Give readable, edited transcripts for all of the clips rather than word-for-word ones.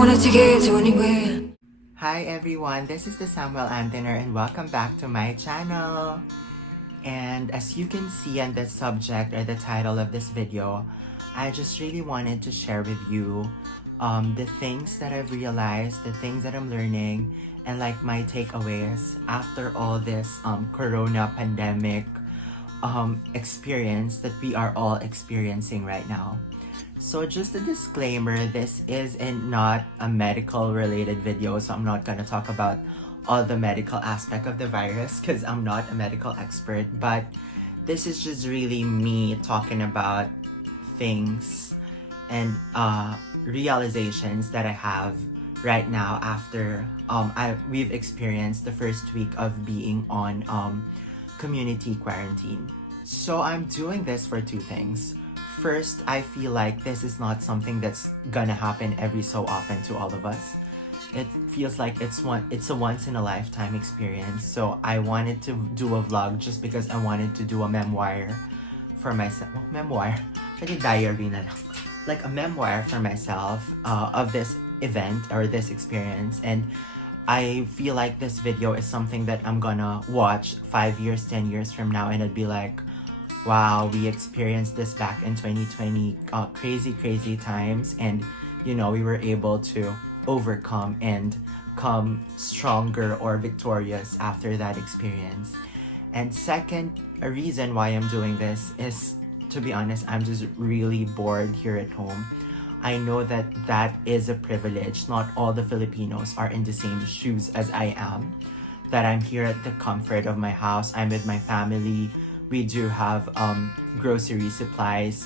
Wanted to get to anywhere. Hi everyone, this is the Samuel Antener and welcome back to my channel. And as you can see on the subject or the title of this video, I just really wanted to share with you the things that I've realized, the things that I'm learning, and like my takeaways after all this corona pandemic experience that we are all experiencing right now. So just a disclaimer, this is not a medical related video, so I'm not gonna talk about all the medical aspect of the virus because I'm not a medical expert, but this is just really me talking about things and realizations that I have right now after we've experienced the first week of being on community quarantine. So I'm doing this for two things. First, I feel like this is not something that's gonna happen every so often to all of us. It feels like it's a once in a lifetime experience. So I wanted to do a vlog just because I wanted to do a memoir for myself. Memoir? Pwede diary na lang. Like a memoir for myself of this event or this experience. And I feel like this video is something that I'm gonna watch 5 years, 10 years from now, and I'd be like, wow, we experienced this back in 2020, crazy times, and you know, we were able to overcome and come stronger or victorious after that experience. And second, a reason why I'm doing this is, to be honest, I'm just really bored here at home. I know that that is a privilege. Not all the Filipinos are in the same shoes as I am, that I'm here at the comfort of my house, I'm with my family. We do have grocery supplies.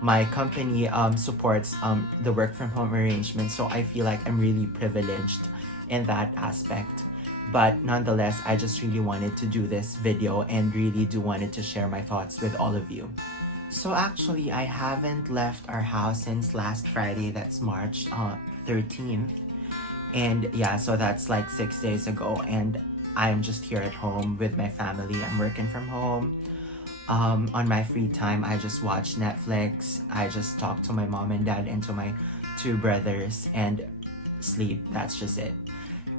My company supports the work from home arrangement, so I feel like I'm really privileged in that aspect. But nonetheless, I just really wanted to do this video and really do wanted to share my thoughts with all of you. So actually, I haven't left our house since last Friday, that's March 13th. And yeah, so that's like 6 days ago, and I'm just here at home with my family. I'm working from home. On my free time, I just watch Netflix. I just talk to my mom and dad and to my two brothers and sleep. That's just it.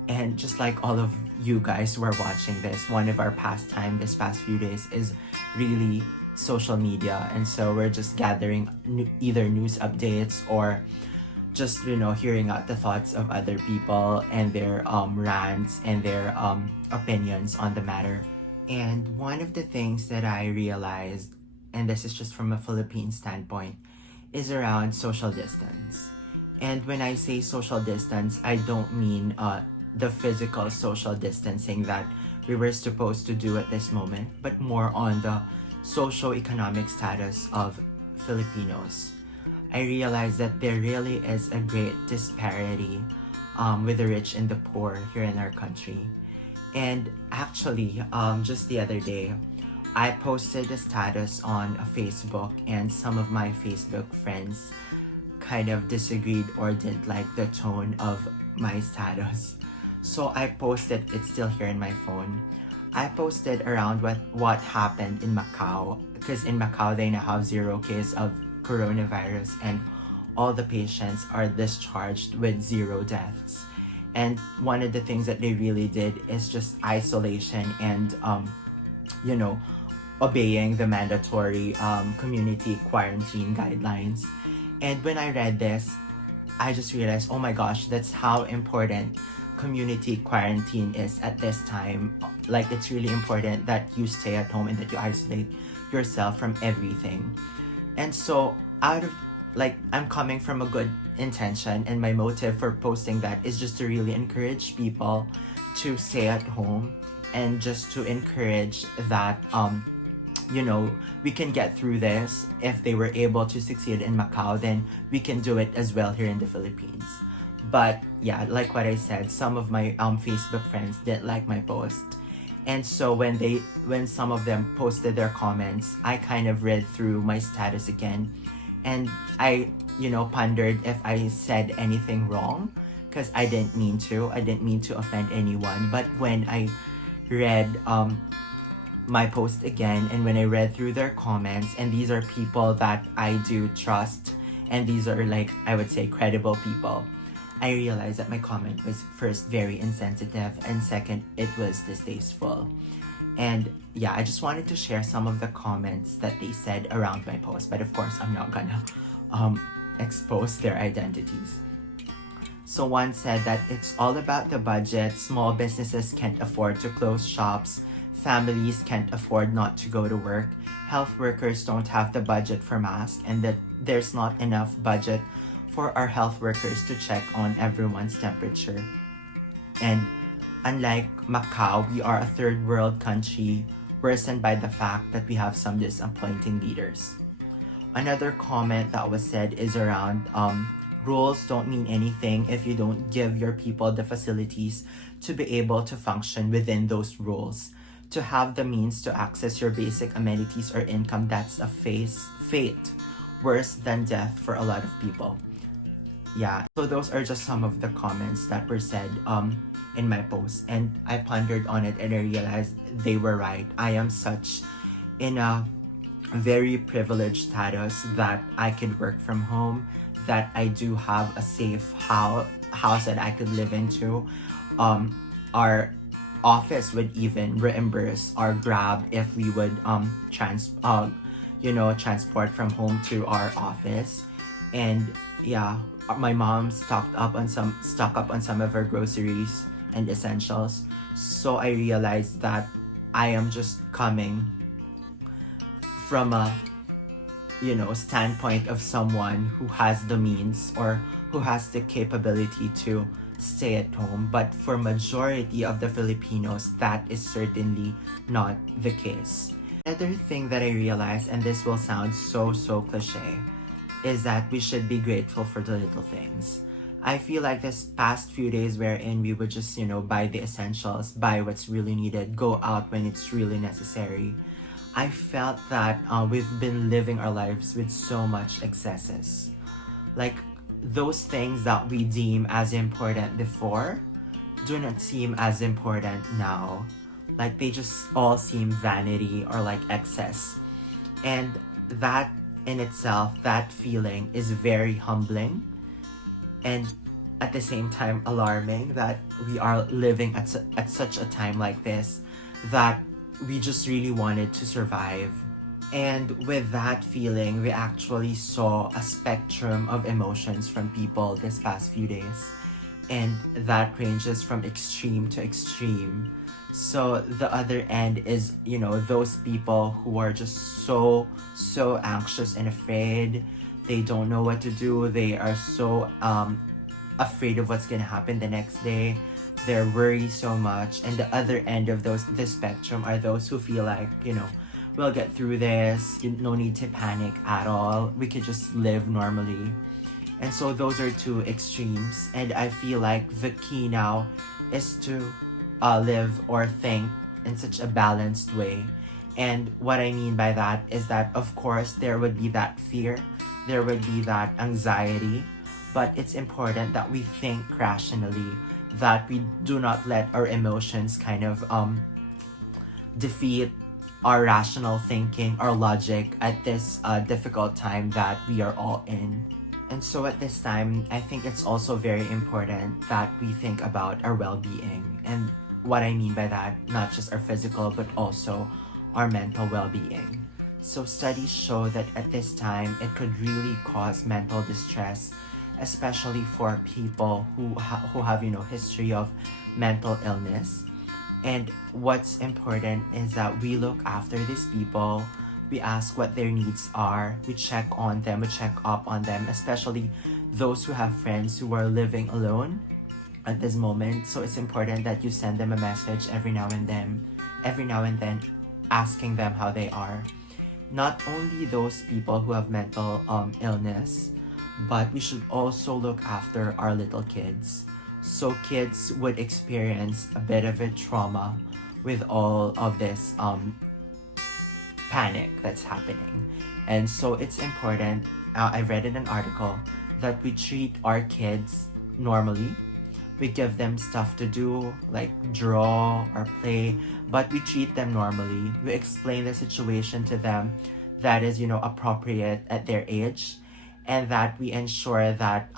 And just like all of you guys who are watching this, one of our pastime this past few days is really social media. And so we're just gathering either news updates or just, you know, hearing out the thoughts of other people and their rants and their opinions on the matter. And one of the things that I realized, and this is just from a Philippine standpoint, is around social distance. And when I say social distance, I don't mean the physical social distancing that we were supposed to do at this moment, but more on the socio-economic status of Filipinos. I realized that there really is a great disparity with the rich and the poor here in our country. And actually, just the other day, I posted a status on Facebook, and some of my Facebook friends kind of disagreed or didn't like the tone of my status. So I posted, it's still here in my phone. I posted around what happened in Macau, because in Macau they now have 0 case of coronavirus and all the patients are discharged with 0 deaths. And one of the things that they really did is just isolation and, you know, obeying the mandatory community quarantine guidelines. And when I read this, I just realized, oh my gosh, that's how important community quarantine is at this time. Like, it's really important that you stay at home and that you isolate yourself from everything. And so out of, like, I'm coming from a good intention, and my motive for posting that is just to really encourage people to stay at home and just to encourage that you know, we can get through this. If they were able to succeed in Macau, then we can do it as well here in the Philippines. But yeah, like what I said, some of my Facebook friends didn't like my post. And so when some of them posted their comments, I kind of read through my status again, and I, you know, pondered if I said anything wrong, because I didn't mean to offend anyone. But when I read my post again, and when I read through their comments, and these are people that I do trust, and these are, like, I would say, credible people, I realized that my comment was first very insensitive and second, it was distasteful. And yeah, I just wanted to share some of the comments that they said around my post, but of course, I'm not gonna expose their identities. So one said that it's all about the budget, small businesses can't afford to close shops, families can't afford not to go to work, health workers don't have the budget for masks, and that there's not enough budget for our health workers to check on everyone's temperature. And unlike Macau, we are a third world country worsened by the fact that we have some disappointing leaders. Another comment that was said is around rules don't mean anything if you don't give your people the facilities to be able to function within those rules. To have the means to access your basic amenities or income, that's a fate worse than death for a lot of people. Yeah, so those are just some of the comments that were said in my post, and I pondered on it and I realized they were right. I am such in a very privileged status that I can work from home, that I do have a safe house that I could live into. Our office would even reimburse our Grab if we would transport from home to our office. And yeah, my mom stocked up on some of her groceries and essentials. So I realized that I am just coming from a standpoint of someone who has the means or who has the capability to stay at home. But for majority of the Filipinos, that is certainly not the case. Another thing that I realized, and this will sound so cliche, is that we should be grateful for the little things. I feel like this past few days wherein we would just, buy the essentials, buy what's really needed, go out when it's really necessary. I felt that we've been living our lives with so much excesses. Like, those things that we deem as important before do not seem as important now. Like, they just all seem vanity or like excess. And that in itself, that feeling is very humbling and at the same time alarming, that we are living at such a time like this that we just really wanted to survive. And with that feeling, we actually saw a spectrum of emotions from people this past few days. And that ranges from extreme to extreme. So the other end is, those people who are just so anxious and afraid. They don't know what to do. They are so afraid of what's gonna happen the next day. They're worried so much. And the other end of this spectrum are those who feel like, we'll get through this. No need to panic at all. We could just live normally. And so those are two extremes. And I feel like the key now is to live or think in such a balanced way. And what I mean by that is that, of course, there would be that fear. There would be that anxiety. But it's important that we think rationally, that we do not let our emotions kind of defeat our rational thinking, our logic at this difficult time that we are all in. And so at this time, I think it's also very important that we think about our well-being. And what I mean by that, not just our physical, but also our mental well-being. So studies show that at this time, it could really cause mental distress, especially for people who have history of mental illness. And what's important is that we look after these people. We ask what their needs are. We check on them. We check up on them, especially those who have friends who are living alone at this moment. So it's important that you send them a message every now and then, asking them how they are. Not only those people who have mental illness, but we should also look after our little kids. So kids would experience a bit of a trauma with all of this panic that's happening. And so it's important, I read in an article, that we treat our kids normally. We give them stuff to do, like draw or play, but we treat them normally. We explain the situation to them that is, appropriate at their age, and that we ensure that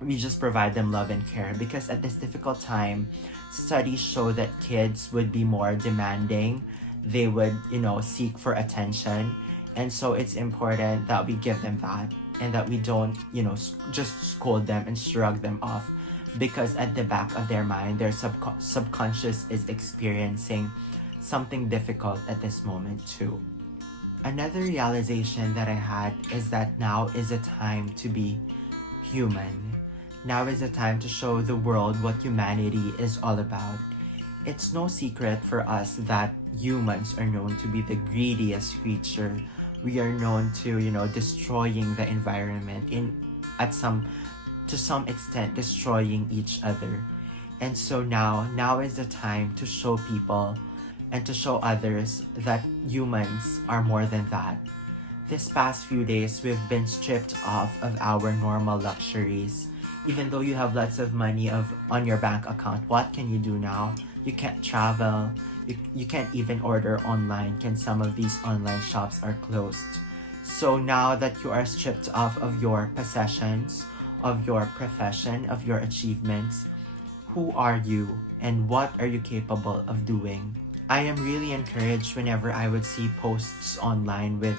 we just provide them love and care, because at this difficult time, studies show that kids would be more demanding. They would, seek for attention. And so it's important that we give them that, and that we don't, just scold them and shrug them off, because at the back of their mind, their subconscious is experiencing something difficult at this moment too. Another realization that I had is that now is a time to be human. Now is the time to show the world what humanity is all about. It's no secret for us that humans are known to be the greediest creature. We are known to, destroying the environment, to some extent destroying each other. And so now is the time to show people and to show others that humans are more than that. This past few days, we've been stripped off of our normal luxuries. Even though you have lots of money on your bank account, what can you do now? You can't travel. You can't even order online. Some of these online shops are closed. So now that you are stripped off of your possessions, of your profession, of your achievements, who are you and what are you capable of doing? I am really encouraged whenever I would see posts online with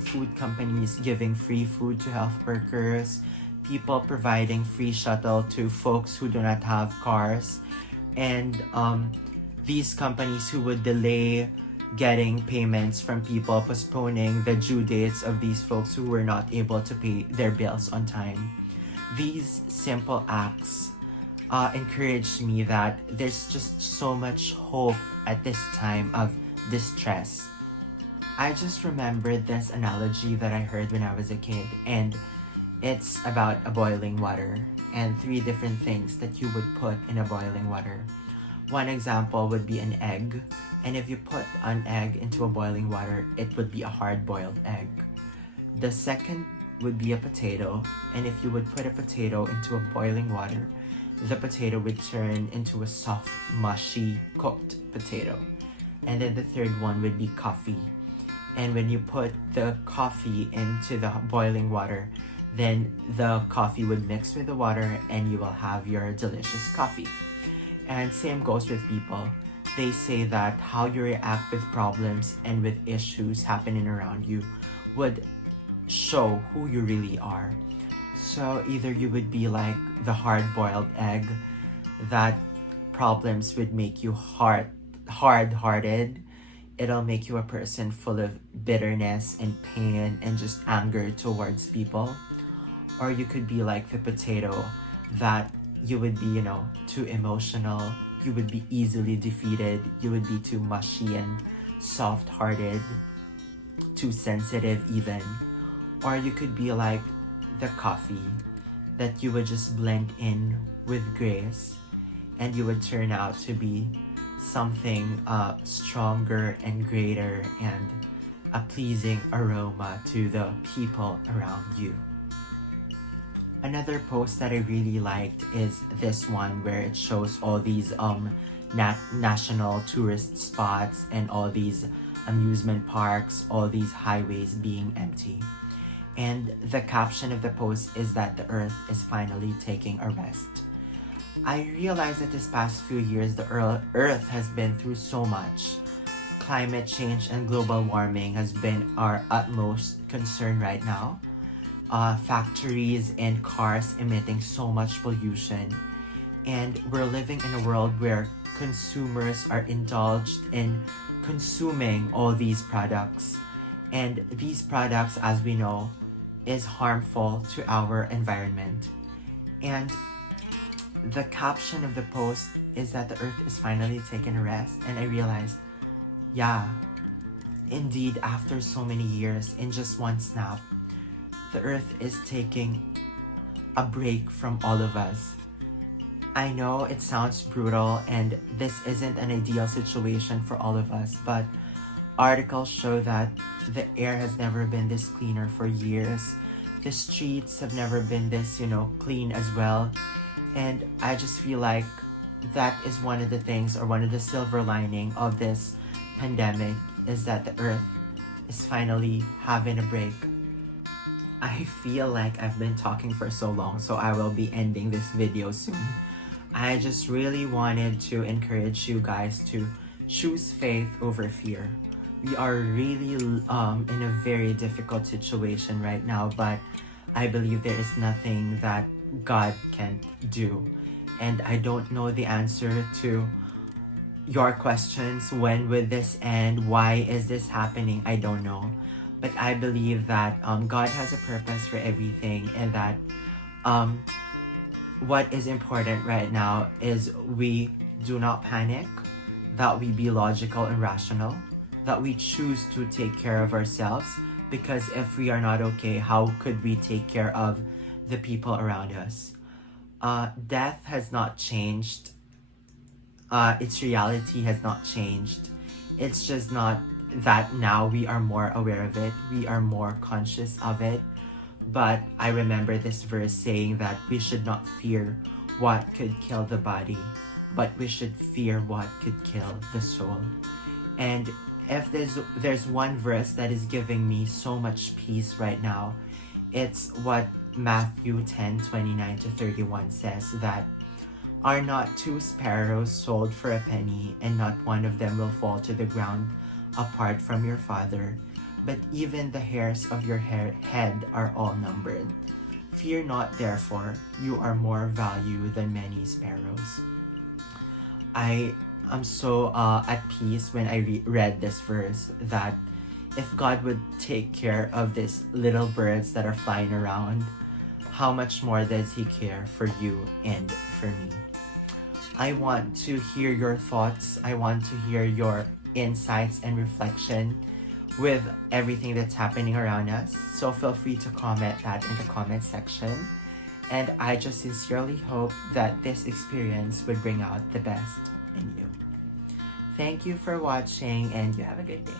food companies giving free food to health workers, people providing free shuttle to folks who do not have cars, and these companies who would delay getting payments from people, postponing the due dates of these folks who were not able to pay their bills on time. These simple acts encouraged me that there's just so much hope at this time of distress. I just remembered this analogy that I heard when I was a kid, and it's about a boiling water and 3 different things that you would put in a boiling water. One example would be an egg, and if you put an egg into a boiling water, it would be a hard-boiled egg. The second would be a potato, and if you would put a potato into a boiling water, the potato would turn into a soft, mushy, cooked potato. And then the third one would be coffee. And when you put the coffee into the boiling water, then the coffee would mix with the water and you will have your delicious coffee. And same goes with people. They say that how you react with problems and with issues happening around you would show who you really are. So either you would be like the hard-boiled egg, that problems would make you hard-hearted. It'll make you a person full of bitterness and pain and just anger towards people. Or you could be like the potato, that you would be, too emotional. You would be easily defeated. You would be too mushy and soft-hearted, too sensitive even. Or you could be like the coffee, that you would just blend in with grace and you would turn out to be something stronger and greater and a pleasing aroma to the people around you. Another post that I really liked is this one where it shows all these national tourist spots and all these amusement parks, all these highways being empty. And the caption of the post is that the earth is finally taking a rest. I realized that this past few years, the earth has been through so much. Climate change and global warming has been our utmost concern right now. Factories and cars emitting so much pollution. And we're living in a world where consumers are indulged in consuming all these products. And these products, as we know, is harmful to our environment. And the caption of the post is that the earth is finally taking a rest. And I realized, yeah, indeed, after so many years, in just one snap, the earth is taking a break from all of us. I know it sounds brutal and this isn't an ideal situation for all of us, but articles show that the air has never been this cleaner for years. The streets have never been this, clean as well. And I just feel like that is one of the things, or one of the silver lining of this pandemic, is that the earth is finally having a break. I feel like I've been talking for so long, so I will be ending this video soon. I just really wanted to encourage you guys to choose faith over fear. We are really in a very difficult situation right now, but I believe there is nothing that God can't do. And I don't know the answer to your questions. When will this end? Why is this happening? I don't know. But I believe that God has a purpose for everything, and that what is important right now is we do not panic, that we be logical and rational, that we choose to take care of ourselves, because if we are not okay, how could we take care of the people around us? Death has not changed. Its reality has not changed. It's just not that now we are more aware of it, we are more conscious of it. But I remember this verse saying that we should not fear what could kill the body, but we should fear what could kill the soul. And if there's one verse that is giving me so much peace right now, it's what Matthew 10:29-31 says, that are not 2 sparrows sold for a penny, and not one of them will fall to the ground apart from your Father, but even the hairs of your head are all numbered. Fear not, therefore, you are more value than many sparrows. I am so at peace when I read this verse, that if God would take care of these little birds that are flying around, how much more does He care for you and for me? I want to hear your thoughts. I want to hear your insights and reflection with everything that's happening around us. So feel free to comment that in the comment section. And I just sincerely hope that this experience would bring out the best in you. Thank you for watching, and you have a good day.